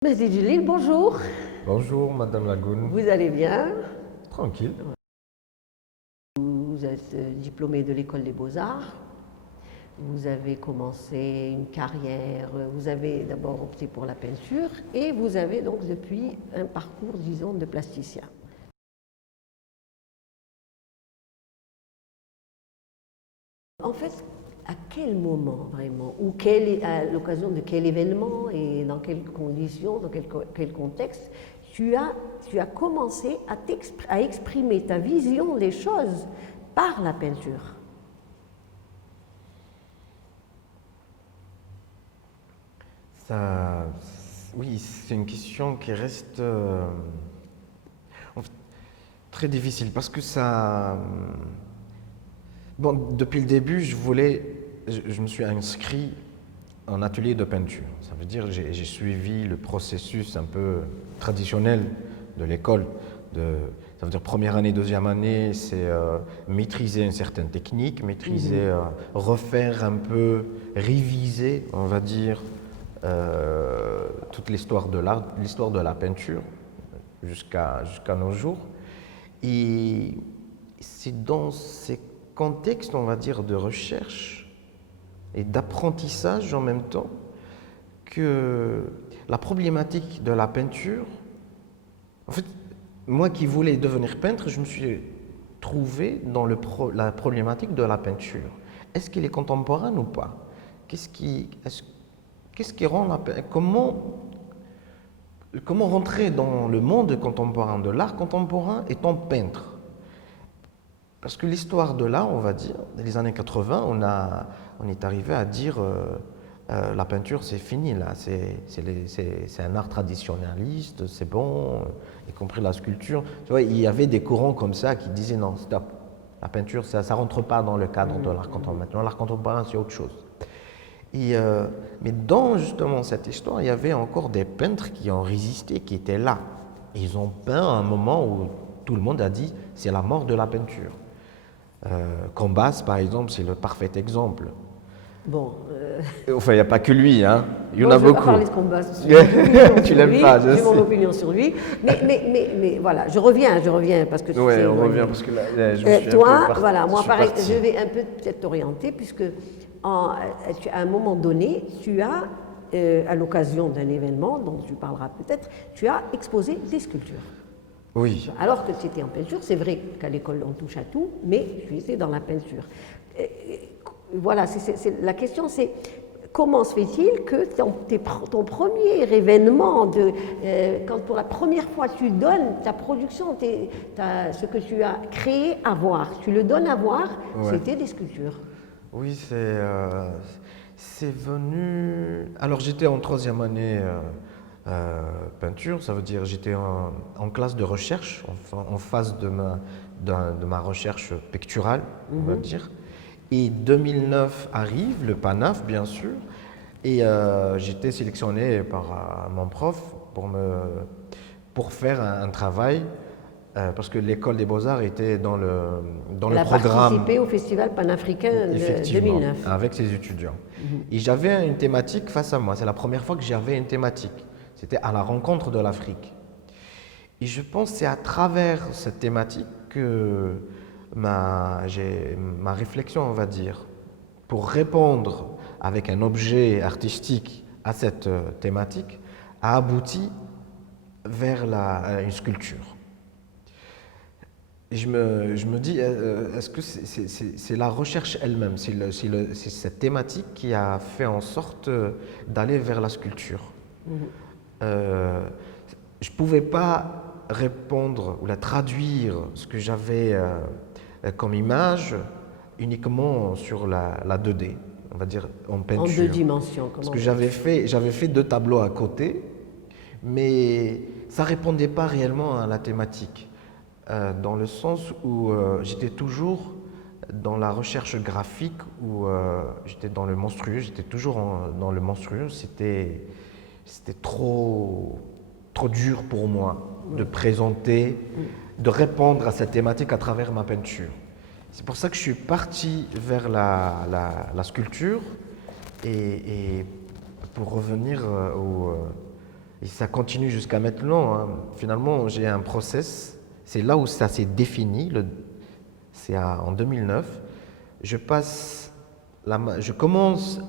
Monsieur Julie, bonjour. Bonjour Madame Lagoun. Vous allez bien? Tranquille. Vous êtes diplômé de l'École des Beaux-Arts. Vous avez commencé une carrière, vous avez d'abord opté pour la peinture et vous avez donc depuis un parcours, disons, de plasticien. En fait, à quel moment vraiment, ou à l'occasion de quel événement et dans quelles conditions, dans quel contexte, tu as commencé à exprimer ta vision des choses par la peinture? Ça, oui, c'est une question qui reste en fait, très difficile parce que bon, depuis le début, je me suis inscrit en atelier de peinture. Ça veut dire que j'ai suivi le processus un peu traditionnel de l'école. Ça veut dire première année, deuxième année, c'est maîtriser une certaine technique, refaire un peu, réviser, on va dire, toute l'histoire de l'art, l'histoire de la peinture jusqu'à nos jours. Et c'est dans ces contextes, on va dire, de recherche et d'apprentissage en même temps que la problématique de la peinture, en fait, moi qui voulais devenir peintre, je me suis trouvé dans la problématique de la peinture. Est-ce qu'il est contemporain ou pas? Qu'est-ce qui rend la peinture? Comment rentrer dans le monde contemporain, de l'art contemporain, étant peintre? Parce que l'histoire de l'art, on va dire, dans les années 80, on est arrivé à dire la peinture c'est fini, là, c'est un art traditionnaliste, c'est bon, y compris la sculpture. Tu vois, il y avait des courants comme ça qui disaient non, stop, la peinture ça ne rentre pas dans le cadre de l'art contemporain. Maintenant, l'art contemporain c'est autre chose. Mais dans justement cette histoire, il y avait encore des peintres qui ont résisté, qui étaient là. Ils ont peint à un moment où tout le monde a dit c'est la mort de la peinture. Combas, par exemple, c'est le parfait exemple. Bon, Enfin, il n'y a pas que lui, hein. Il y en bon, a je ne vais pas beaucoup. parler de combat. Tu l'aimes pas, je J'ai mon sais. opinion sur lui. Mais voilà, je reviens parce que tu Ouais, t'es on éloigné. revient parce que là, je me suis un peu Toi, voilà, je moi suis pareil, parti. je vais un peu peut-être t'orienter puisque à un moment donné, tu as, à l'occasion d'un événement dont tu parleras peut-être, tu as exposé des sculptures. Oui. Alors que tu étais en peinture, c'est vrai qu'à l'école on touche à tout, mais tu étais dans la peinture. Voilà, la question c'est comment se fait-il que ton premier événement, quand pour la première fois tu donnes ta production, ce que tu as créé à voir, tu le donnes à voir, Ouais. c'était des sculptures. Oui, c'est venu. Alors, j'étais en troisième année peinture, ça veut dire j'étais en classe de recherche, en phase de ma recherche picturale, on va dire. Et 2009 arrive, le PANAF bien sûr, et j'étais sélectionné par mon prof pour faire un travail, parce que l'école des beaux-arts était dans Elle le a programme. participé au Festival panafricain de Effectivement, 2009. avec ses étudiants. Et j'avais une thématique face à moi. C'est la première fois que j'avais une thématique. C'était à la rencontre de l'Afrique. Et je pense que c'est à travers cette thématique que ma réflexion, on va dire, pour répondre avec un objet artistique à cette thématique, a abouti vers une sculpture. Et je me dis, est-ce que c'est la recherche elle-même, c'est cette thématique qui a fait en sorte d'aller vers la sculpture. Je ne pouvais pas répondre ou la traduire ce que j'avais comme image uniquement sur la 2D, on va dire en En deux peinture. dimensions, Parce comment que j'avais fait deux tableaux à côté, mais ça ne répondait pas réellement à la thématique. Dans le sens où j'étais toujours dans la recherche graphique, où j'étais dans le monstrueux, j'étais toujours dans le monstrueux. C'était trop dur pour moi de présenter, de répondre à cette thématique à travers ma peinture. C'est pour ça que je suis parti vers la sculpture et pour revenir Et ça continue jusqu'à maintenant, hein. Finalement, j'ai un process. C'est là où ça s'est défini. En 2009. Je commence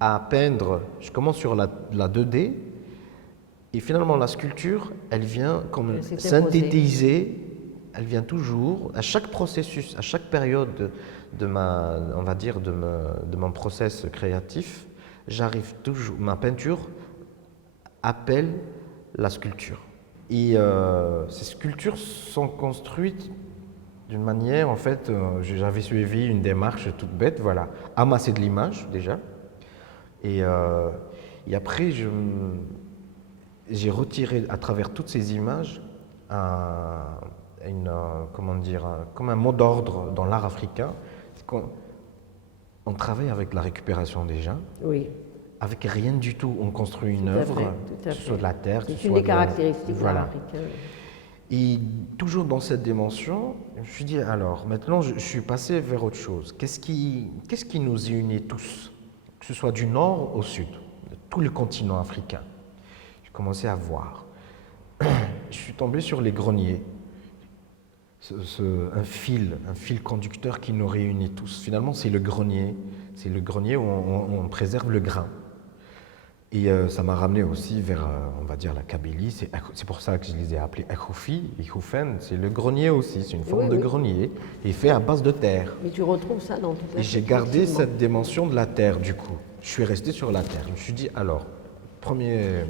à peindre. Je commence sur la 2D. Et finalement, la sculpture, elle vient comme Elle s'est synthétiser. Elle vient toujours, à chaque processus, à chaque période on va dire, de mon process créatif, j'arrive toujours, ma peinture appelle la sculpture. Et ces sculptures sont construites d'une manière, en fait, j'avais suivi une démarche toute bête, voilà, amasser de l'image déjà. Et, et après, j'ai retiré à travers toutes ces images comment dire, comme un mot d'ordre dans l'art africain. On travaille avec la récupération déjà. Oui. Avec rien du tout, on construit une Tout à œuvre, fait, que ce soit de la terre, que ce c'est une soit des caractéristiques de l'art voilà. africain. Et toujours dans cette dimension, je me suis dit, alors, maintenant, je suis passé vers autre chose. Qu'est-ce qui nous unit tous, que ce soit du nord au sud, de tout le continent africain? J'ai commencé à voir. Je suis tombé sur les greniers. Un fil conducteur qui nous réunit tous. Finalement, c'est le grenier. C'est le grenier où on préserve le grain. Et ça m'a ramené aussi vers, on va dire, la Kabylie. C'est pour ça que je les ai appelés Ekhoufi, Ekhoufen. C'est le grenier aussi, c'est une forme de grenier, et fait à base de terre. Mais tu retrouves ça dans toute la Et j'ai gardé cette dimension de la terre, du coup. Je suis resté sur la terre. Je me suis dit, alors, premier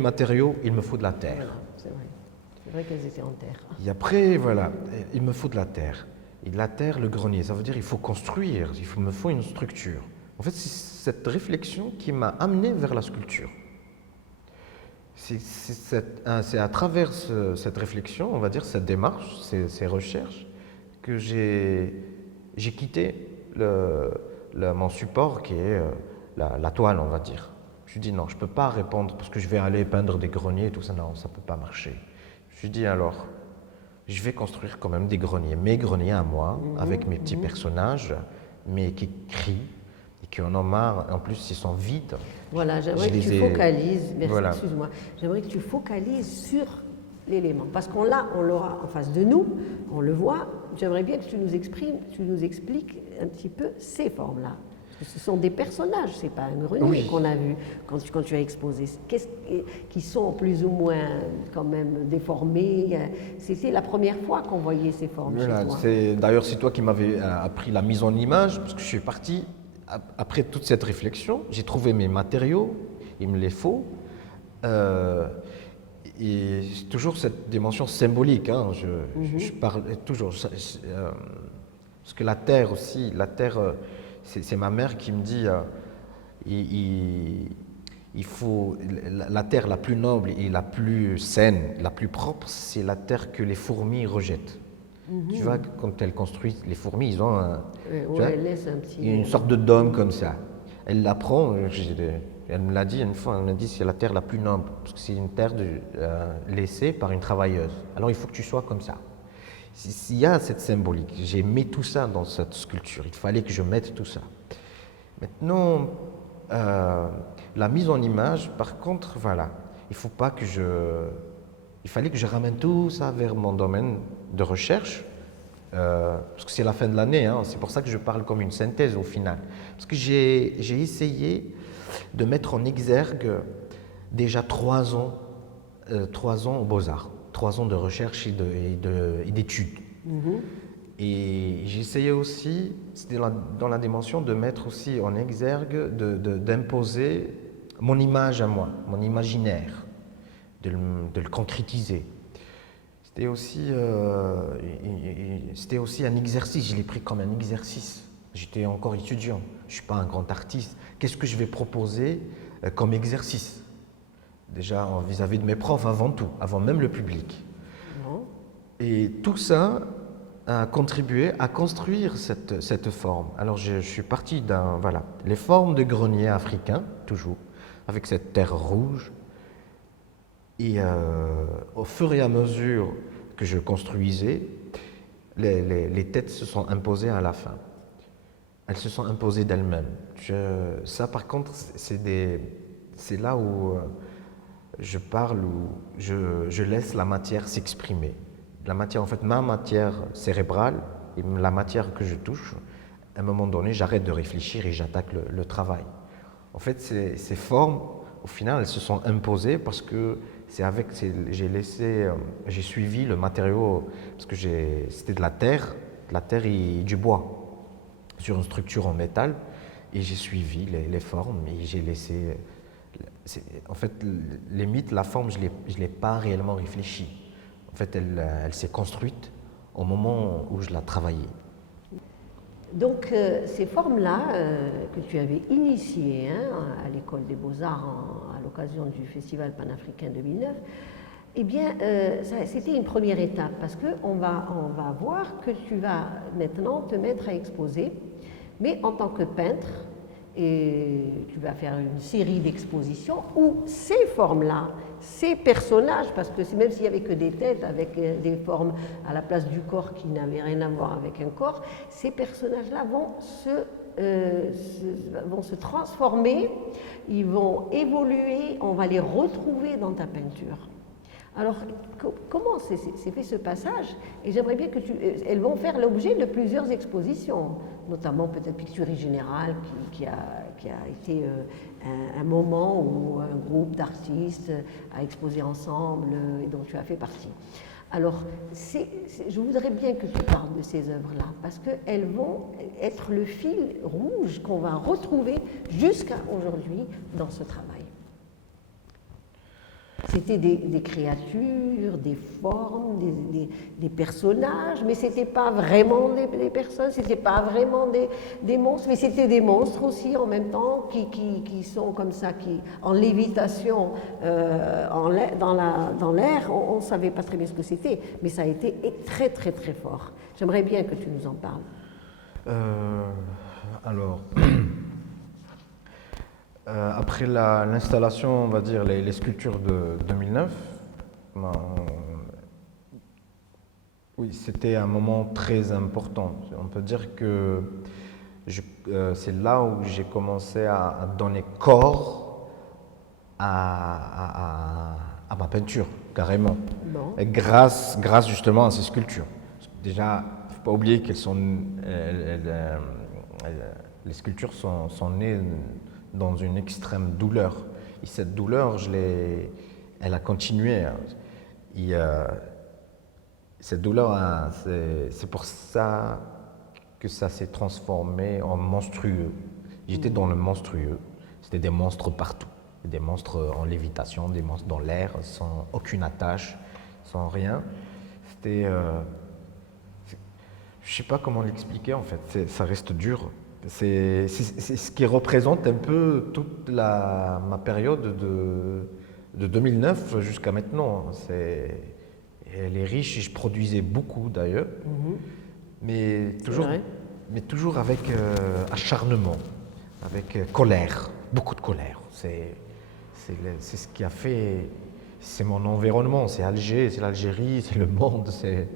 matériau, il me faut de la terre. Voilà, c'est vrai. C'est vrai qu'elles étaient en terre. Et après, voilà, il me faut de la terre. Et de la terre, le grenier, ça veut dire qu'il faut construire, me faut une structure. En fait, c'est cette réflexion qui m'a amené vers la sculpture. C'est à travers cette réflexion, on va dire, cette démarche, ces recherches, que j'ai quitté mon support qui est la toile, on va dire. Je me suis dit non, je ne peux pas répondre parce que je vais aller peindre des greniers et tout ça, non, ça ne peut pas marcher. Je me suis dit alors, je vais construire quand même des greniers, mes greniers à moi, avec mes petits personnages, mais qui crient, et qui en ont marre, en plus ils sont vides. Voilà, j'aimerais que tu focalises, merci, voilà. Excuse-moi, j'aimerais que tu focalises sur l'élément, parce qu'on l'aura en face de nous, on le voit, j'aimerais bien que tu nous expliques un petit peu ces formes-là. Ce sont des personnages, c'est pas un grenier qu'on a vu quand tu as exposé, qui sont plus ou moins quand même déformés. C'était la première fois qu'on voyait ces formes voilà, chez toi. D'ailleurs, c'est toi qui m'avais appris la mise en image, parce que je suis parti, après toute cette réflexion, j'ai trouvé mes matériaux, il me les faut, et c'est toujours cette dimension symbolique, hein, je parle toujours, parce que la terre aussi, c'est ma mère qui me dit il faut la terre la plus noble et la plus saine, la plus propre, c'est la terre que les fourmis rejettent. Tu vois, quand elles construisent, les fourmis, ils ont une sorte de dôme comme ça. Elle la prend, elle me l'a dit une fois, elle m'a dit c'est la terre la plus noble, parce que c'est une terre laissée par une travailleuse. Alors il faut que tu sois comme ça. Il y a cette symbolique, j'ai mis tout ça dans cette sculpture, il fallait que je mette tout ça. Maintenant, la mise en image, par contre, voilà, il fallait que je ramène tout ça vers mon domaine de recherche, parce que c'est la fin de l'année, hein, c'est pour ça que je parle comme une synthèse au final. Parce que j'ai essayé de mettre en exergue déjà 3 ans aux Beaux-Arts. 3 ans de recherche et d'études. Et j'essayais aussi, c'était dans la dimension de mettre aussi en exergue, d'imposer mon image à moi, mon imaginaire, de le concrétiser. C'était aussi un exercice, je l'ai pris comme un exercice. J'étais encore étudiant, je ne suis pas un grand artiste. Qu'est-ce que je vais proposer comme exercice ? Déjà vis-à-vis de mes profs avant tout, avant même le public. Et tout ça a contribué à construire cette forme. Alors je suis parti les formes de grenier africains, toujours, avec cette terre rouge. Et au fur et à mesure que je construisais, les têtes se sont imposées à la fin. Elles se sont imposées d'elles-mêmes. Ça, par contre, c'est là où je parle ou je laisse la matière s'exprimer. La matière, en fait, ma matière cérébrale et la matière que je touche, à un moment donné, j'arrête de réfléchir et j'attaque le travail. En fait, ces formes, au final, elles se sont imposées parce que j'ai suivi le matériau, parce que c'était de la terre et du bois, sur une structure en métal, et j'ai suivi les formes et j'ai laissé. En fait, limite, la forme, je ne l'ai pas réellement réfléchie. En fait, elle s'est construite au moment où je la travaillais. Donc, ces formes-là que tu avais initiées à l'École des Beaux-Arts à l'occasion du Festival panafricain 2009, eh bien, c'était une première étape parce qu'on va voir que tu vas maintenant te mettre à exposer, mais en tant que peintre, et tu vas faire une série d'expositions où ces formes-là, ces personnages, parce que même s'il n'y avait que des têtes avec des formes à la place du corps qui n'avaient rien à voir avec un corps, ces personnages-là vont se transformer, ils vont évoluer, on va les retrouver dans ta peinture. Alors, comment s'est fait ce passage? Et j'aimerais bien que elles vont faire l'objet de plusieurs expositions, notamment peut-être Picturie Générale, qui a été un moment où un groupe d'artistes a exposé ensemble et dont tu as fait partie. Alors, je voudrais bien que tu parles de ces œuvres-là, parce qu'elles vont être le fil rouge qu'on va retrouver jusqu'à aujourd'hui dans ce travail. C'était des créatures, des formes, des personnages, mais ce n'était pas vraiment des personnes, ce n'était pas vraiment des monstres, mais c'était des monstres aussi en même temps qui sont comme ça, en lévitation dans l'air. On ne savait pas très bien ce que c'était, mais ça a été très très très fort. J'aimerais bien que tu nous en parles. Alors... après l'installation, on va dire, les sculptures de 2009, oui, c'était un moment très important. On peut dire que c'est là où j'ai commencé à donner corps à ma peinture, carrément. Et grâce justement à ces sculptures. Déjà, il ne faut pas oublier qu'elles sont... les sculptures sont nées dans une extrême douleur. Et cette douleur, elle a continué. Et, cette douleur, c'est pour ça que ça s'est transformé en monstrueux. J'étais dans le monstrueux. C'était des monstres partout. Des monstres en lévitation, des monstres dans l'air, sans aucune attache, sans rien. C'était... je ne sais pas comment l'expliquer en fait. Ça reste dur. C'est ce qui représente un peu toute ma période de 2009 jusqu'à maintenant. Elle est riche et je produisais beaucoup d'ailleurs, mais toujours avec acharnement, avec colère, beaucoup de colère. C'est ce qui a fait, c'est mon environnement, c'est Alger, c'est l'Algérie, c'est le monde, c'est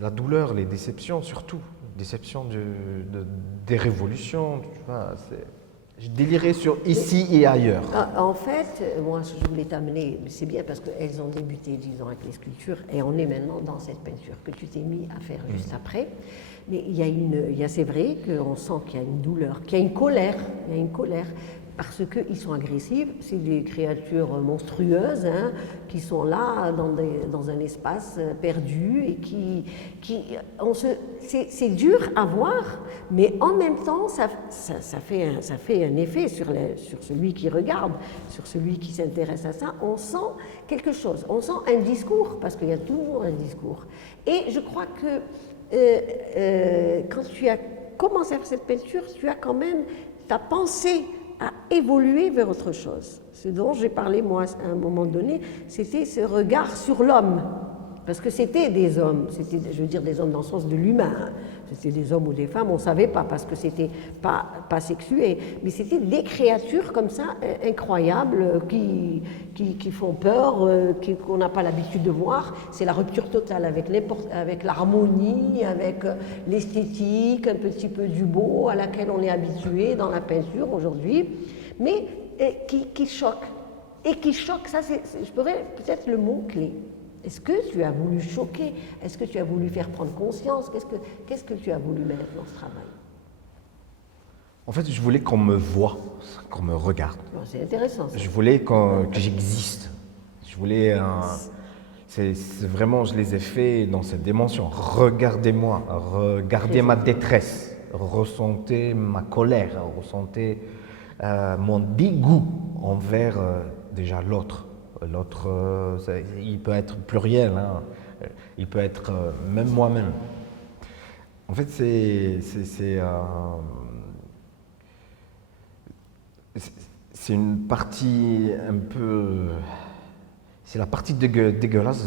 la douleur, les déceptions surtout, déception des révolutions. Tu vois, je délirais sur ici et ailleurs. En fait, moi, je voulais t'amener, c'est bien parce qu'elles ont débuté, disons, avec les sculptures, et on est maintenant dans cette peinture que tu t'es mis à faire juste après. Mais c'est vrai qu'on sent qu'il y a une douleur, qu'il y a une colère, parce qu'ils sont agressifs, c'est des créatures monstrueuses qui sont là dans un espace perdu et c'est dur à voir, mais en même temps ça fait un effet sur celui qui regarde, sur celui qui s'intéresse à ça. On sent quelque chose, on sent un discours, parce qu'il y a toujours un discours. Et je crois que quand tu as commencé à faire cette peinture, tu as pensé à évoluer vers autre chose. Ce dont j'ai parlé, moi, à un moment donné, c'était ce regard sur l'homme. Parce que c'était des hommes, je veux dire des hommes dans le sens de l'humain. c'était des hommes ou des femmes, on ne savait pas parce que c'était pas sexué, mais c'était des créatures comme ça incroyables qui font peur, qu'on n'a pas l'habitude de voir. C'est la rupture totale avec l'harmonie, avec l'esthétique, un petit peu du beau à laquelle on est habitué dans la peinture aujourd'hui, mais qui choque. Et qui choque, ça je pourrais peut-être le mot-clé. Est-ce que tu as voulu choquer? Est-ce que tu as voulu faire prendre conscience? Qu'est-ce que tu as voulu mettre dans ce travail? En fait, je voulais qu'on me voie, qu'on me regarde. Bon, c'est intéressant. Ça. Je voulais que j'existe. Je voulais c'est vraiment, je les ai faits dans cette dimension. Regardez-moi, regardez ma détresse, ressentez ma colère, ressentez mon dégoût envers déjà l'autre. L'autre, il peut être pluriel, hein. Il peut être même moi-même. En fait, c'est une partie un peu... C'est la partie dégueulasse.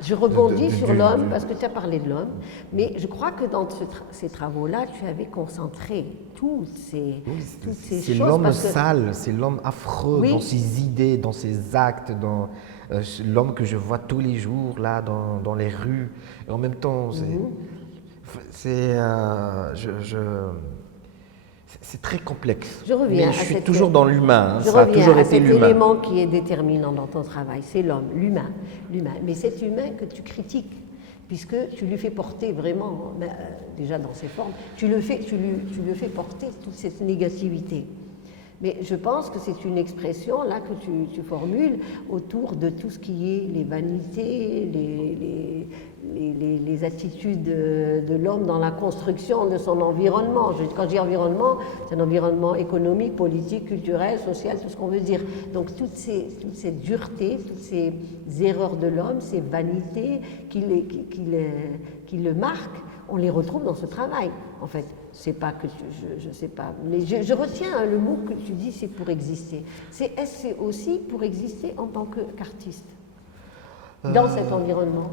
Je rebondis sur l'homme, parce que tu as parlé de l'homme, mais je crois que dans ces travaux-là, tu avais concentré toutes ces choses. C'est l'homme sale, c'est l'homme affreux dans ses idées, dans ses actes, dans l'homme que je vois tous les jours là dans les rues. Et en même temps, c'est très complexe. Je reviens. Mais je suis toujours dans l'humain. Je reviens à cet élément qui est déterminant dans ton travail, c'est l'homme, l'humain. Mais cet humain que tu critiques, puisque tu lui fais porter vraiment, déjà dans ses formes, tu lui fais porter toute cette négativité. Mais je pense que c'est une expression là que tu formules autour de tout ce qui est les vanités, les attitudes de l'homme dans la construction de son environnement. Quand je dis environnement, c'est un environnement économique, politique, culturel, social, tout ce qu'on veut dire. Donc toute cette dureté, toutes ces erreurs de l'homme, ces vanités qui le marquent, on les retrouve dans ce travail, en fait. C'est pas que je sais pas, mais je retiens le mot que tu dis, c'est pour exister. Est-ce c'est aussi pour exister en tant qu'artiste dans cet environnement?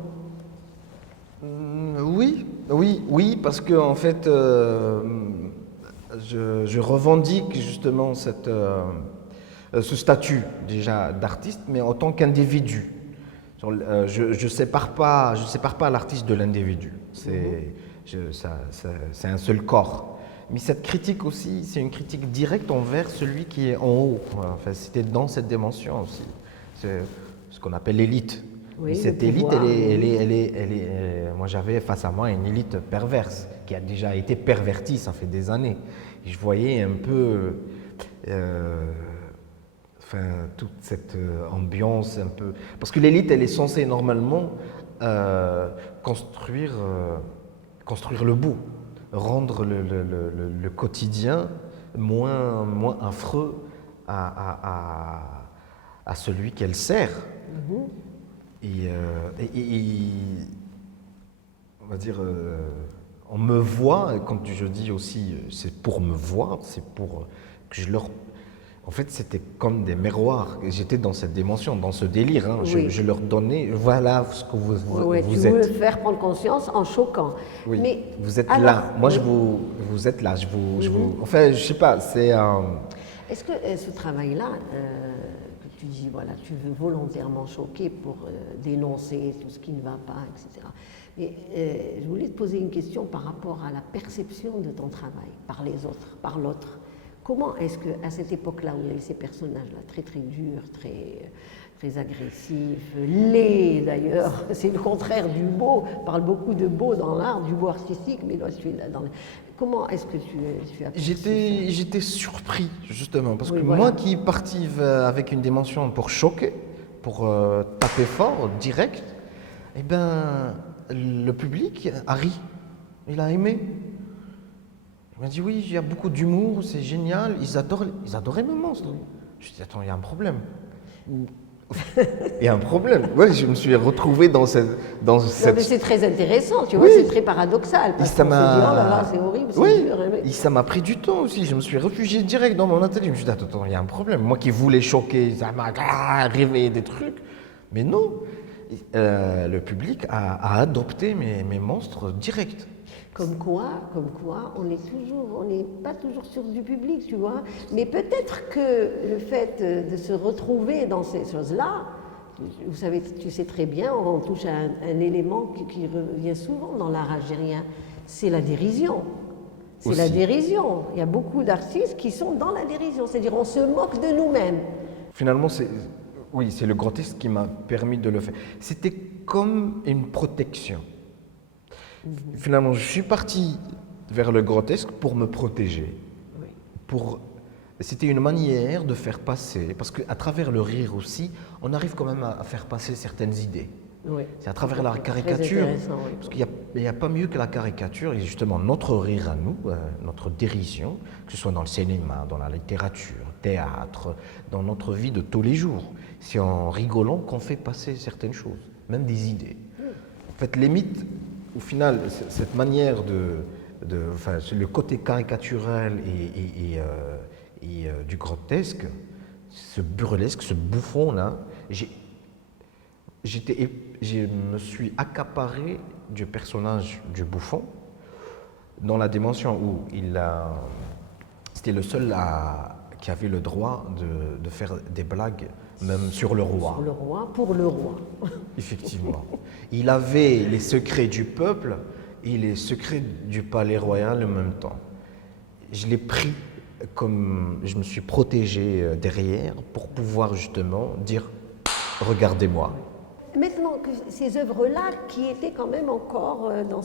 Oui, parce que en fait, je revendique justement ce statut déjà d'artiste, mais en tant qu'individu. Je sépare pas l'artiste de l'individu. C'est un seul corps. Mais cette critique aussi, c'est une critique directe envers celui qui est en haut. Enfin, c'était dans cette dimension aussi. C'est ce qu'on appelle l'élite. Oui, cette élite, moi j'avais face à moi une élite perverse qui a déjà été pervertie, ça fait des années. Et je voyais un peu toute cette ambiance un peu... Parce que l'élite, elle est censée normalement construire le beau, rendre le quotidien moins affreux à celui qu'elle sert. Et on va dire, on me voit, quand je dis aussi, c'est pour me voir, c'est pour que je leur... En fait, c'était comme des miroirs. J'étais dans cette dimension, dans ce délire. Hein. Oui. Je leur donnais, voilà ce que vous êtes. Tu veux faire prendre conscience en choquant. Oui. Mais vous êtes là. Moi, vous êtes là. Enfin, je sais pas. C'est. Est-ce que ce travail-là, que tu dis, voilà, tu veux volontairement choquer pour dénoncer tout ce qui ne va pas, etc. Mais je voulais te poser une question par rapport à la perception de ton travail par les autres, par l'autre. Comment est-ce qu'à cette époque-là, où il y avait ces personnages-là, très très durs, très agressifs, laids d'ailleurs, c'est le contraire du beau, on parle beaucoup de beau dans l'art, du beau artistique, mais là, je suis là dans... Comment est-ce que tu as perçu ça ? J'étais surpris, justement, parce que moi qui est parti avec une dimension pour choquer, pour taper fort, direct, eh ben, le public a ri, il a aimé. Il m'a dit oui, il y a beaucoup d'humour, c'est génial, ils adoraient mes monstres. Je me suis dit attends, il y a un problème. Il y a un problème. Ouais, je me suis retrouvé dans cette... Non, mais c'est très intéressant, tu vois, c'est très paradoxal. Parce qu'on se dit, oh là là, c'est horrible, c'est dur. Et ça m'a pris du temps aussi. Je me suis réfugié direct dans mon atelier. Je me suis dit, attends, il y a un problème. Moi qui voulais choquer, ça m'a réveillé des trucs. Mais non, le public a adopté mes monstres directs. Comme quoi, on n'est pas toujours sûr du public, tu vois. Mais peut-être que le fait de se retrouver dans ces choses-là, vous savez, tu sais très bien, on touche à un élément qui revient souvent dans l'art algérien, c'est la dérision. C'est la dérision. Il y a beaucoup d'artistes qui sont dans la dérision, c'est-à-dire on se moque de nous-mêmes. Finalement, oui, c'est le grotesque qui m'a permis de le faire. C'était comme une protection. Finalement, je suis parti vers le grotesque pour me protéger. Oui. C'était une manière de faire passer, parce qu'à travers le rire aussi, on arrive quand même à faire passer certaines idées. Oui. C'est à travers la caricature, oui. parce qu'il n'y a pas mieux que la caricature, et justement notre rire à nous, notre dérision, que ce soit dans le cinéma, dans la littérature, théâtre, dans notre vie de tous les jours. C'est en rigolant qu'on fait passer certaines choses, même des idées. En fait, les mythes, au final, cette manière enfin, le côté caricatural et du grotesque, ce burlesque, ce bouffon-là, je me suis accaparé du personnage du bouffon dans la dimension où c'était le seul qui avait le droit de faire des blagues, même sur le roi. Sur le roi, pour le roi. Effectivement. Il avait les secrets du peuple et les secrets du palais royal en même temps. Je l'ai pris comme je me suis protégé derrière pour pouvoir justement dire « regardez-moi ». Maintenant que ces œuvres-là, qui étaient quand même encore dans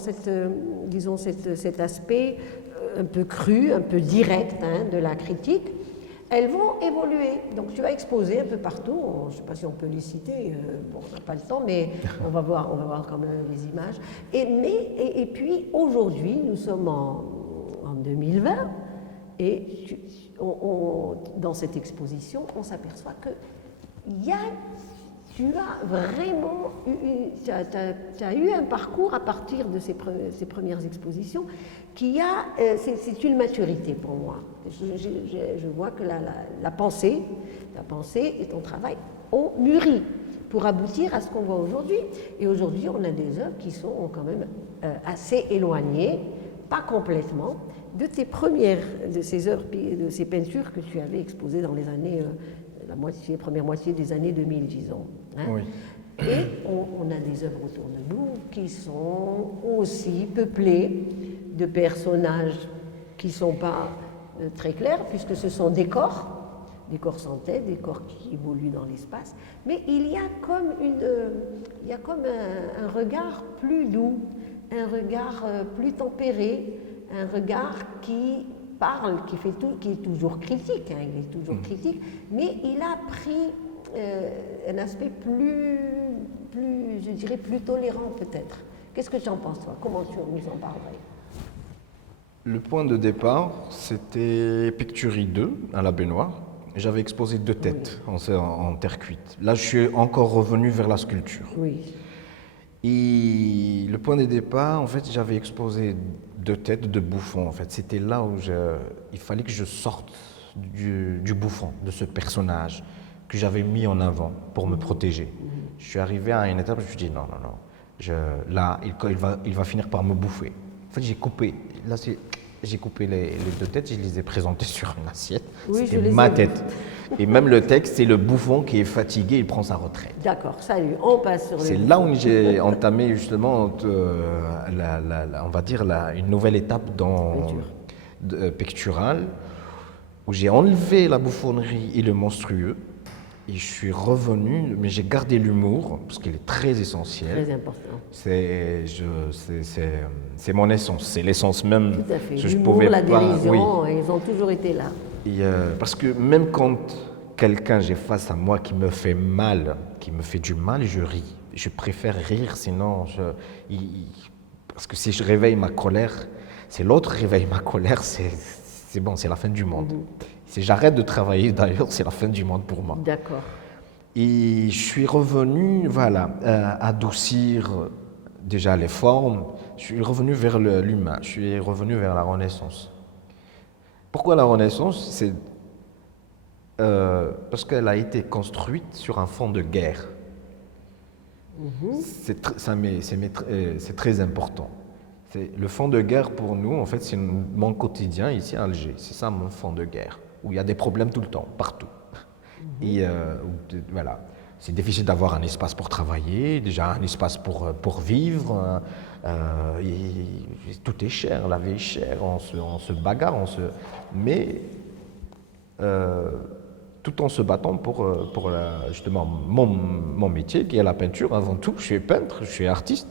disons cet aspect un peu cru, un peu direct de la critique, elles vont évoluer. Donc tu vas exposer un peu partout, je ne sais pas si on peut les citer, bon, on n'a pas le temps, mais on va voir quand même les images. Et puis aujourd'hui, nous sommes en 2020, et dans cette exposition, on s'aperçoit que tu as vraiment eu un parcours à partir de ces premières expositions c'est une maturité pour moi. Je vois que la pensée et ton travail ont mûri pour aboutir à ce qu'on voit aujourd'hui. Et aujourd'hui, on a des œuvres qui sont quand même assez éloignées, pas complètement, de ces œuvres, de ces peintures que tu avais exposées dans les années première moitié des années 2000, disons. Oui. Et on a des œuvres autour de nous qui sont aussi peuplées de personnages qui ne sont pas très clairs, puisque ce sont des corps sans tête, des corps qui évoluent dans l'espace, mais il y a comme un regard plus doux, un regard plus tempéré, un regard qui parle, qui est toujours critique, il est toujours critique, mais il a pris un aspect plus, je dirais, plus tolérant peut-être. Qu'est-ce que tu en penses, toi? Comment tu nous en parlerais? Le point de départ, c'était Picturie 2 à la baignoire. J'avais exposé 2 têtes en terre cuite. Là, je suis encore revenu vers la sculpture. Oui. Et le point de départ, en fait, j'avais exposé 2 têtes de bouffon. En fait, c'était là où il fallait que je sorte du bouffon, de ce personnage que j'avais mis en avant pour me protéger. Je suis arrivé à une étape où je me suis dit non. Là, il va finir par me bouffer. En fait, j'ai coupé. Là, j'ai coupé les 2 têtes, je les ai présentées sur une assiette. Oui, c'était ma tête. Et même le texte, c'est le bouffon qui est fatigué, il prend sa retraite. D'accord, salut, on passe sur C'est là où j'ai entamé justement, on va dire, une nouvelle étape picturale, où j'ai enlevé la bouffonnerie et le monstrueux, et je suis revenu, mais j'ai gardé l'humour, parce qu'il est très essentiel. Très important. C'est mon essence, c'est l'essence même. Tout à fait. Que l'humour, la dérision, ils ont toujours été là. Et, parce que même quand quelqu'un j'ai face à moi qui me fait mal, qui me fait du mal, je ris. Je préfère rire, sinon, parce que si je réveille ma colère, si l'autre réveille ma colère, c'est bon, c'est la fin du monde. Si j'arrête de travailler, d'ailleurs, c'est la fin du monde pour moi. D'accord. Et je suis revenu, adoucir déjà les formes. Je suis revenu vers l'humain, je suis revenu vers la Renaissance. Pourquoi la Renaissance? C'est parce qu'elle a été construite sur un fond de guerre. C'est très important. Le fond de guerre pour nous, en fait, c'est mon quotidien ici à Alger. C'est ça mon fond de guerre, où il y a des problèmes tout le temps, partout. Et voilà, c'est difficile d'avoir un espace pour travailler, déjà un espace pour vivre. Tout est cher, la vie est chère, on se bagarre, mais tout en se battant pour justement mon métier, qui est la peinture avant tout. Je suis peintre, je suis artiste.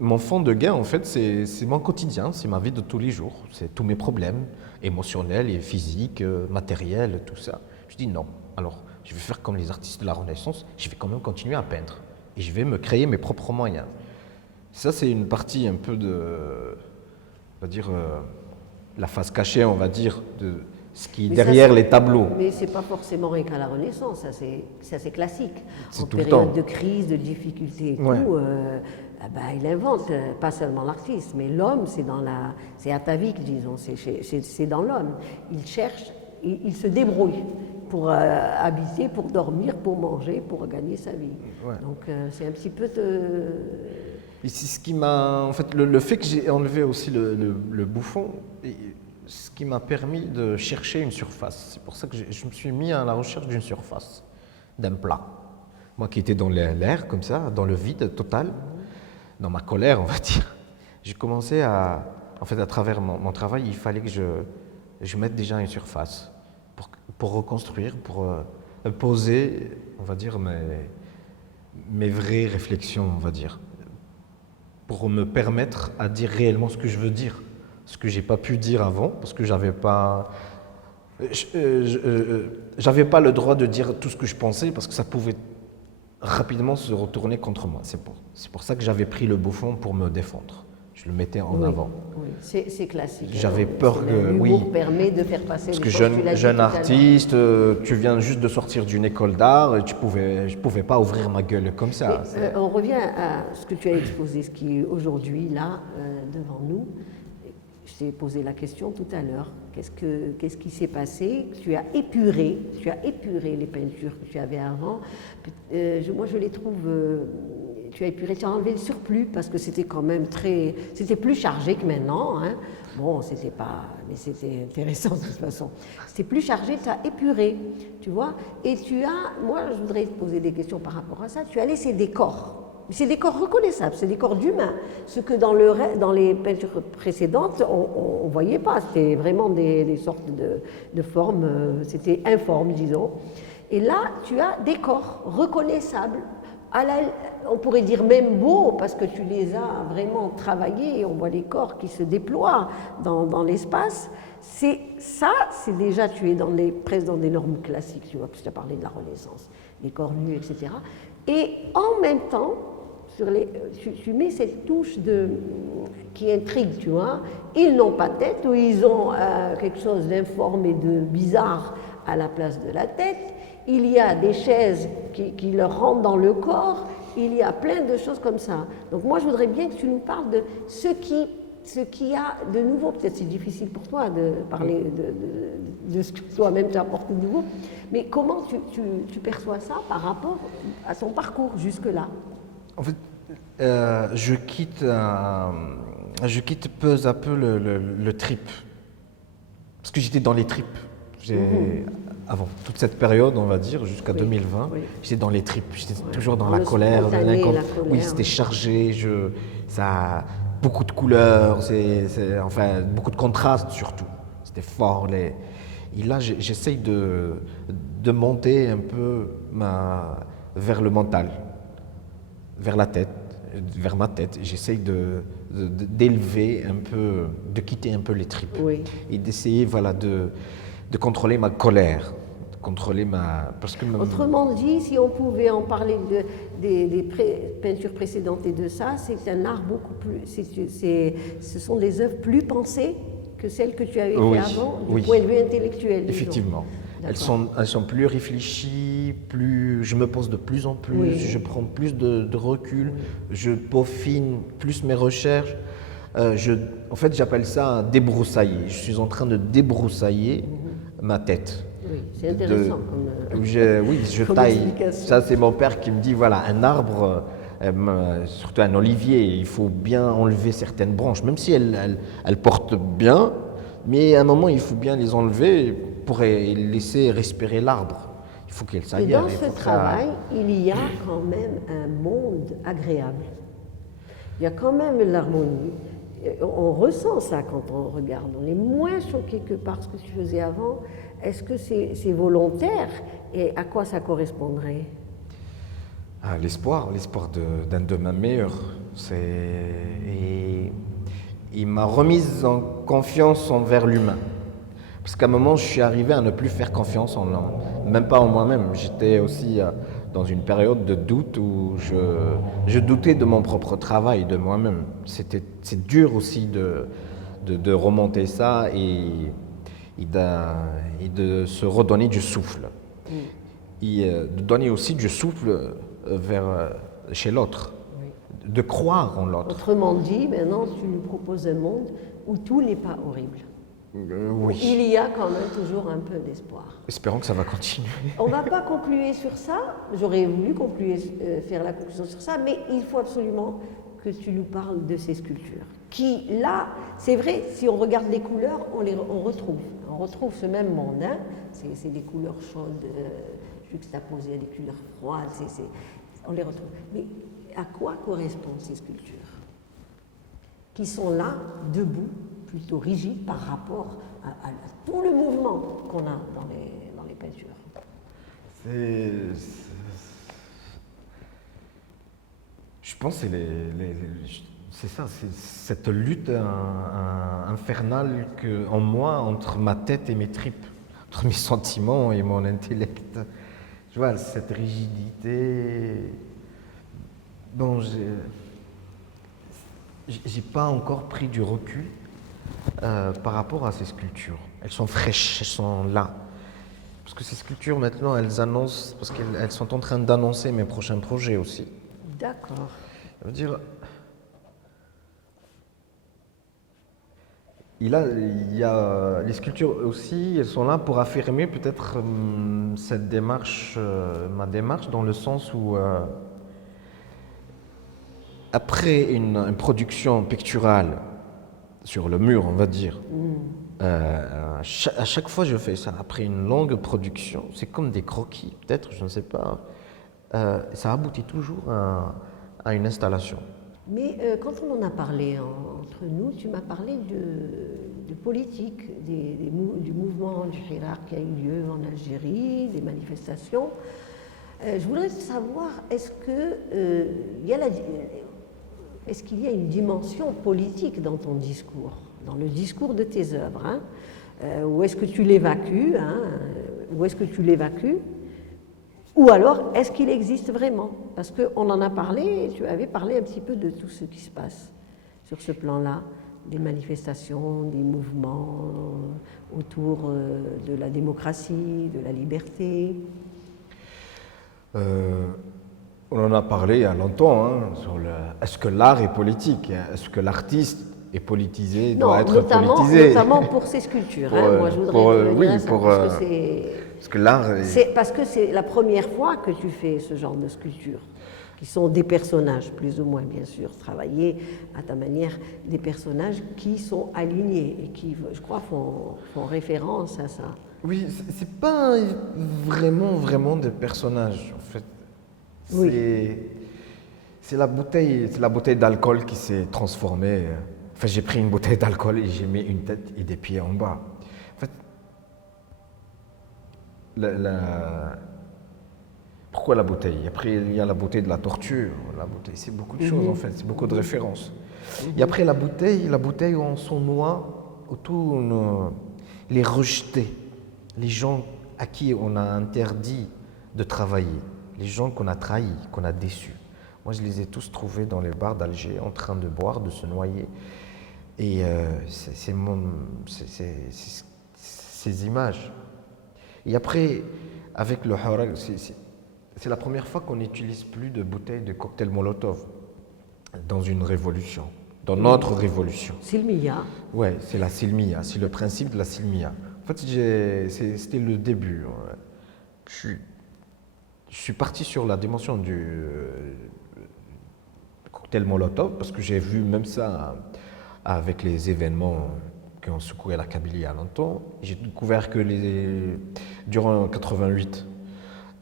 Mon fond de guerre, en fait, c'est mon quotidien, c'est ma vie de tous les jours, c'est tous mes problèmes émotionnels et physiques, matériels, tout ça. Je dis non, alors je vais faire comme les artistes de la Renaissance, je vais quand même continuer à peindre et je vais me créer mes propres moyens. Ça, c'est une partie un peu on va dire, la face cachée, on va dire, de ce qui est derrière les tableaux. Mais ce n'est pas forcément rien qu'à la Renaissance, ça c'est classique. C'est en tout le période temps. de crise, de difficulté et Ouais. tout, il invente, pas seulement l'artiste, mais l'homme, c'est atavique, disons, c'est dans l'homme. Il cherche, il se débrouille pour habiter, pour dormir, pour manger, pour gagner sa vie. Ouais. Donc c'est un petit peu Et c'est ce qui m'a, en fait, le fait que j'ai enlevé aussi le bouffon, ce qui m'a permis de chercher une surface. C'est pour ça que je me suis mis à la recherche d'une surface, d'un plat. Moi qui étais dans l'air, comme ça, dans le vide total, dans ma colère, on va dire, j'ai commencé en fait, à travers mon travail, il fallait que je mette déjà une surface pour reconstruire, pour poser, on va dire, mes vraies réflexions, on va dire, pour me permettre à dire réellement ce que je veux dire, ce que j'ai pas pu dire avant, parce que j'avais pas le droit de dire tout ce que je pensais, parce que ça pouvait rapidement se retourner contre moi. C'est pour ça que j'avais pris le bouffon pour me défendre. Je le mettais en avant. Oui, c'est classique. J'avais peur que, l'humour permet de faire passer parce les que choses, tu l'as dit jeune tout à l'heure. artiste, tu viens juste de sortir d'une école d'art, je pouvais pas ouvrir ma gueule comme ça. Mais, on revient à ce que tu as exposé, ce qui est aujourd'hui là devant nous. Je t'ai posé la question tout à l'heure. Qu'est-ce qui s'est passé? Tu as épuré les peintures que tu avais avant. Moi, je les trouve. Tu as épuré, tu as enlevé le surplus parce que c'était quand même c'était plus chargé que maintenant. Hein. Bon, c'était pas, mais c'était intéressant de toute façon. C'était plus chargé, tu as épuré, tu vois. Et moi, je voudrais te poser des questions par rapport à ça. Tu as laissé des corps. C'est des corps reconnaissables, c'est des corps d'humains. Ce que dans les peintures précédentes, on ne voyait pas. C'était vraiment des sortes de formes, c'était informe, disons. Et là, tu as des corps reconnaissables. On pourrait dire même beaux, parce que tu les as vraiment travaillés. On voit les corps qui se déploient dans l'espace. C'est déjà, tu es presque dans des normes classiques, tu vois, parce que tu as parlé de la Renaissance, des corps nus, etc. Et en même temps, tu mets cette touche qui intrigue, tu vois. Ils n'ont pas de tête, ou ils ont quelque chose d'informe et de bizarre à la place de la tête. Il y a des chaises qui leur rentrent dans le corps. Il y a plein de choses comme ça. Donc moi, je voudrais bien que tu nous parles de ce qui a de nouveau. Peut-être c'est difficile pour toi de parler de ce que toi-même tu as apporté de nouveau. Mais comment tu perçois ça par rapport à ton parcours jusque-là? En fait, je quitte peu à peu le trip. Parce que j'étais dans les tripes. Avant toute cette période, on va dire, jusqu'à 2020, j'étais dans les tripes. J'étais toujours dans la colère. Oui, c'était chargé. Ça a beaucoup de couleurs, enfin, beaucoup de contrastes surtout. C'était fort. Et là, j'essaye de monter un peu vers le mental, vers la tête, vers ma tête. J'essaye d'élever un peu, de quitter un peu les tripes. Oui. Et d'essayer, voilà, de contrôler ma colère, de contrôler parce que Autrement dit, si on pouvait en parler des peintures précédentes et de ça, c'est un art beaucoup plus. Ce sont des œuvres plus pensées que celles que tu avais fait avant, du point de vue intellectuel. Effectivement. Elles sont plus réfléchies, je me pose de plus en plus, je prends plus de recul, je peaufine plus mes recherches. En fait, j'appelle ça un débroussailler. Je suis en train de débroussailler ma tête. Oui, c'est intéressant. Je taille. Ça, c'est mon père qui me dit, voilà, un arbre, surtout un olivier, il faut bien enlever certaines branches, même si elles portent bien, mais à un moment, il faut bien les enlever pour laisser respirer l'arbre. Il faut qu'elle Et s'aère. dans ce travail, il y a quand même un monde agréable. Il y a quand même l'harmonie. On ressent ça quand on regarde. On est moins choqué que par ce que tu faisais avant. Est-ce que c'est volontaire et à quoi ça correspondrait? L'espoir d'un demain meilleur. Et il m'a remise en confiance envers l'humain. Parce qu'à un moment, je suis arrivé à ne plus faire confiance même pas en moi-même. J'étais aussi dans une période de doute où je doutais de mon propre travail, de moi-même. C'est dur aussi de remonter ça et de se redonner du souffle. Et de donner aussi du souffle chez l'autre, de croire en l'autre. Autrement dit, maintenant, tu nous proposes un monde où tout n'est pas horrible. Oui. Il y a quand même toujours un peu d'espoir. Espérons que ça va continuer. On ne va pas conclure sur ça. J'aurais voulu faire la conclusion sur ça, mais il faut absolument que tu nous parles de ces sculptures. Qui, là, c'est vrai, si on regarde les couleurs, on retrouve ce même monde. Hein. C'est des couleurs chaudes juxtaposées à des couleurs froides. On les retrouve. Mais à quoi correspondent ces sculptures qui sont là, debout, plutôt rigides par rapport à tout le mouvement qu'on a dans les peintures? Je pense que c'est ça, c'est cette lutte infernale en moi entre ma tête et mes tripes, entre mes sentiments et mon intellect. Tu vois, cette rigidité. Bon, j'ai pas encore pris du recul par rapport à ces sculptures. Elles sont fraîches, elles sont là. Parce que ces sculptures, maintenant, elles annoncent, parce qu'elles sont en train d'annoncer mes prochains projets aussi. D'accord. Ça veut dire, il y a les sculptures aussi, elles sont là pour affirmer peut-être cette démarche, ma démarche, dans le sens où après une production picturale sur le mur, on va dire, à chaque fois je fais ça, après une longue production, c'est comme des croquis, peut-être, je ne sais pas, ça aboutit toujours à une installation. Mais quand on en a parlé entre nous, tu m'as parlé de politique, du mouvement du Hirak qui a eu lieu en Algérie, des manifestations. Je voudrais savoir, est-ce qu'il y a une dimension politique dans ton discours, dans le discours de tes œuvres, hein, ou est-ce que tu l'évacues, hein, ou est-ce que tu l'évacues, ou alors est-ce qu'il existe vraiment? Parce qu'on en a parlé, tu avais parlé un petit peu de tout ce qui se passe sur ce plan-là, des manifestations, des mouvements autour de la démocratie, de la liberté. On en a parlé il y a longtemps, hein, sur est-ce que l'art est politique? Est-ce que l'artiste est politisé, doit être politisé? Notamment pour ces sculptures. Moi, je voudrais parce que l'art parce que c'est la première fois que tu fais ce genre de sculptures, qui sont des personnages, plus ou moins, bien sûr, travaillés à ta manière, des personnages qui sont alignés et qui, je crois, font référence à ça. Oui, c'est pas vraiment des personnages, en fait. Oui. C'est la bouteille d'alcool qui s'est transformée. Enfin, j'ai pris une bouteille d'alcool et j'ai mis une tête et des pieds en bas. En fait, pourquoi la bouteille? Après, il y a la bouteille de la torture. La bouteille, c'est beaucoup de choses, en fait. C'est beaucoup de références. Et après, la bouteille, on s'en noie autour les rejetés, les gens à qui on a interdit de travailler, les gens qu'on a trahis, qu'on a déçus. Moi, je les ai tous trouvés dans les bars d'Alger, en train de boire, de se noyer. Et ces images. Et après, avec le Hirak, c'est la première fois qu'on n'utilise plus de bouteilles de cocktail Molotov dans une révolution, dans notre révolution. Silmiya. Ouais, c'est la Silmiya, c'est le principe de la Silmiya. En fait, c'était le début. Je suis parti sur la dimension cocktail Molotov, parce que j'ai vu même ça avec les événements qui ont secoué la Kabylie à longtemps. J'ai découvert que durant 88,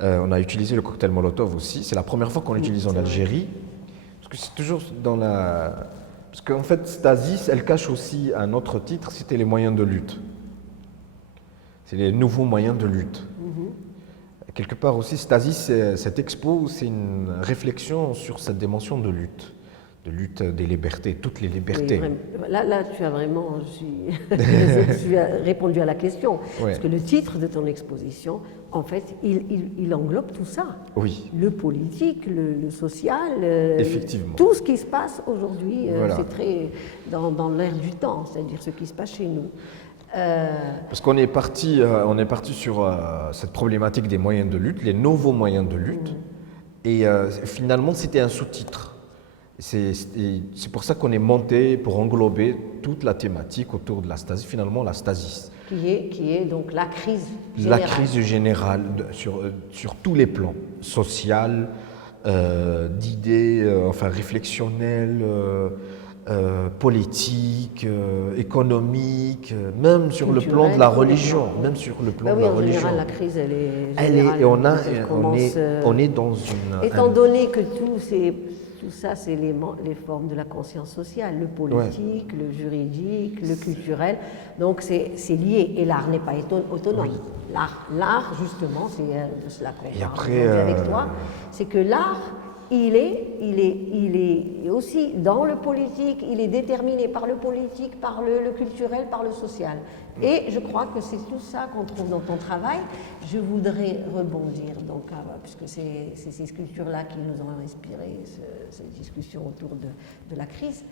on a utilisé le cocktail Molotov aussi. C'est la première fois qu'on l'utilise en Algérie. Parce que c'est toujours dans la... Parce qu'en fait, Stasis, elle cache aussi un autre titre, c'était les moyens de lutte. C'est les nouveaux moyens de lutte. Quelque part aussi, Stasis, cette expo, c'est une réflexion sur cette dimension de lutte des libertés, toutes les libertés. Oui, là, tu as vraiment tu as répondu à la question. Ouais. Parce que le titre de ton exposition, en fait, il englobe tout ça. Oui. Le politique, le social, Effectivement. Tout ce qui se passe aujourd'hui, Voilà. c'est très dans l'air du temps, c'est-à-dire ce qui se passe chez nous. Parce qu'on est parti sur cette problématique des moyens de lutte, les nouveaux moyens de lutte, et finalement c'était un sous-titre. C'est pour ça qu'on est monté pour englober toute la thématique autour de la stasis, finalement la stasis. Qui est donc la crise générale. La crise générale sur tous les plans, social, d'idées, enfin réflexionnelles, politique, économique, même sur le plan de la religion, même sur le plan de la religion. En général, la crise, elle est générale. On est dans une... Étant donné que tout ça, c'est les formes de la conscience sociale, le politique, le juridique, le culturel, donc c'est lié. Et l'art n'est pas autonome. Oui. L'art, justement, c'est de cela qu'on parle avec toi, c'est que l'art, il est aussi dans le politique, il est déterminé par le politique, par le culturel, par le social. Et je crois que c'est tout ça qu'on trouve dans ton travail. Je voudrais rebondir, donc, puisque c'est ces sculptures-là qui nous ont inspiré cette discussion autour de la crise.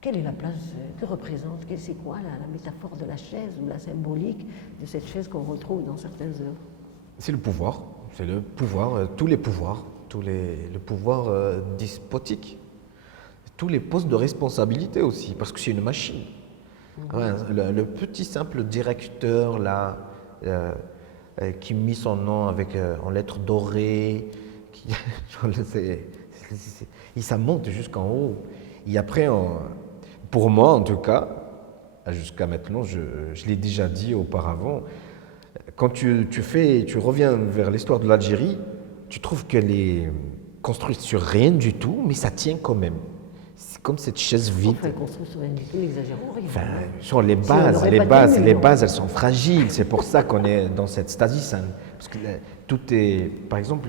Quelle est la place que représente, c'est quoi la métaphore de la chaise ou la symbolique de cette chaise qu'on retrouve dans certaines œuvres? C'est le pouvoir. C'est le pouvoir, tous les pouvoirs, le pouvoir despotique, tous les postes de responsabilité aussi, parce que c'est une machine. Ouais, le petit simple directeur là, qui mit son nom en lettres dorées, ça monte jusqu'en haut. Et après, pour moi en tout cas, jusqu'à maintenant, je l'ai déjà dit auparavant, quand tu reviens vers l'histoire de l'Algérie, tu trouves qu'elle est construite sur rien du tout, mais ça tient quand même. C'est comme cette chaise vide. Enfin, construite sur rien du tout, n'exagérons rien. Enfin, sur les bases, elles sont fragiles. C'est pour ça qu'on est dans cette stasis. Hein, parce que tout est, par exemple,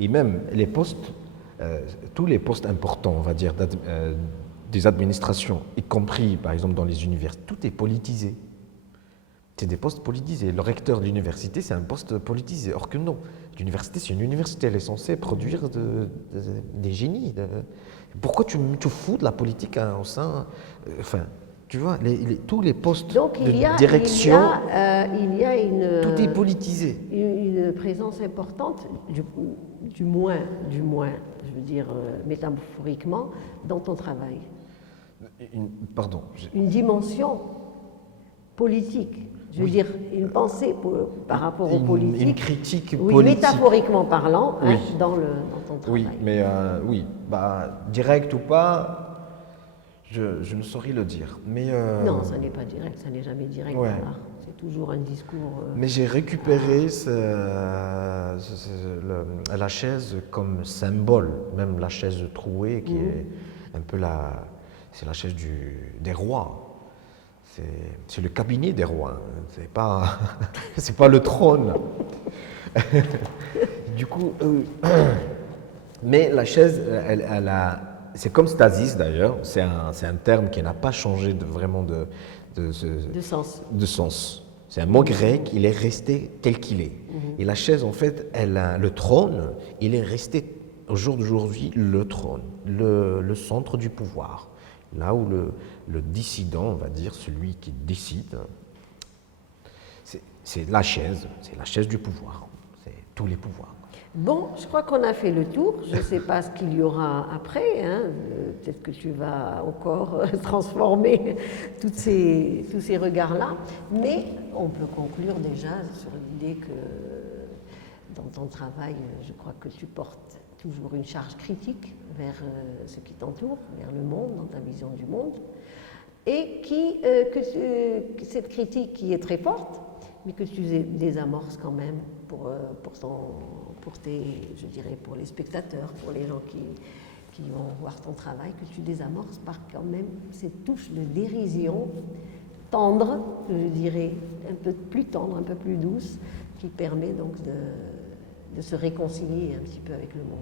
et même les postes, tous les postes importants, on va dire, des administrations, y compris, par exemple, dans les universités, tout est politisé. C'est des postes politisés. Le recteur de l'université, c'est un poste politisé. Or que non. L'université, c'est une université. Elle est censée produire des génies. Pourquoi tu fous de la politique au sein... enfin, tu vois, tous les postes de direction, il y a tout est politisé. Une présence importante, du moins, je veux dire, métaphoriquement, dans ton travail. Une dimension politique. Je veux dire, une pensée par rapport au politique. Une critique oui, politique. Métaphoriquement parlant, oui. Dans ton travail. Oui, mais direct ou pas, je ne saurais le dire. Mais, non, ça n'est pas direct, ça n'est jamais direct dans l'art. C'est toujours un discours... Mais j'ai récupéré la chaise comme symbole, même la chaise trouée, qui est un peu c'est la chaise des rois. C'est le cabinet des rois, c'est pas le trône. Du coup, mais la chaise, c'est comme stasis d'ailleurs, c'est un terme qui n'a pas changé vraiment de sens. C'est un mot grec, il est resté tel qu'il est. Et la chaise, en fait, le trône, il est resté au jour d'aujourd'hui le trône, le centre du pouvoir. Là où le dissident, on va dire, celui qui décide, c'est la chaise du pouvoir, c'est tous les pouvoirs. Bon, je crois qu'on a fait le tour. Je ne sais pas ce qu'il y aura après. Peut-être que tu vas encore transformer tous ces regards-là. Mais on peut conclure déjà sur l'idée que dans ton travail, je crois que tu toujours une charge critique vers ce qui t'entoure, vers le monde, dans ta vision du monde, et que cette critique qui est très forte, mais que tu désamorces quand même pour les spectateurs, pour les gens qui vont voir ton travail, que tu désamorces par quand même cette touche de dérision tendre, je dirais, un peu plus tendre, un peu plus douce, qui permet donc de se réconcilier un petit peu avec le monde.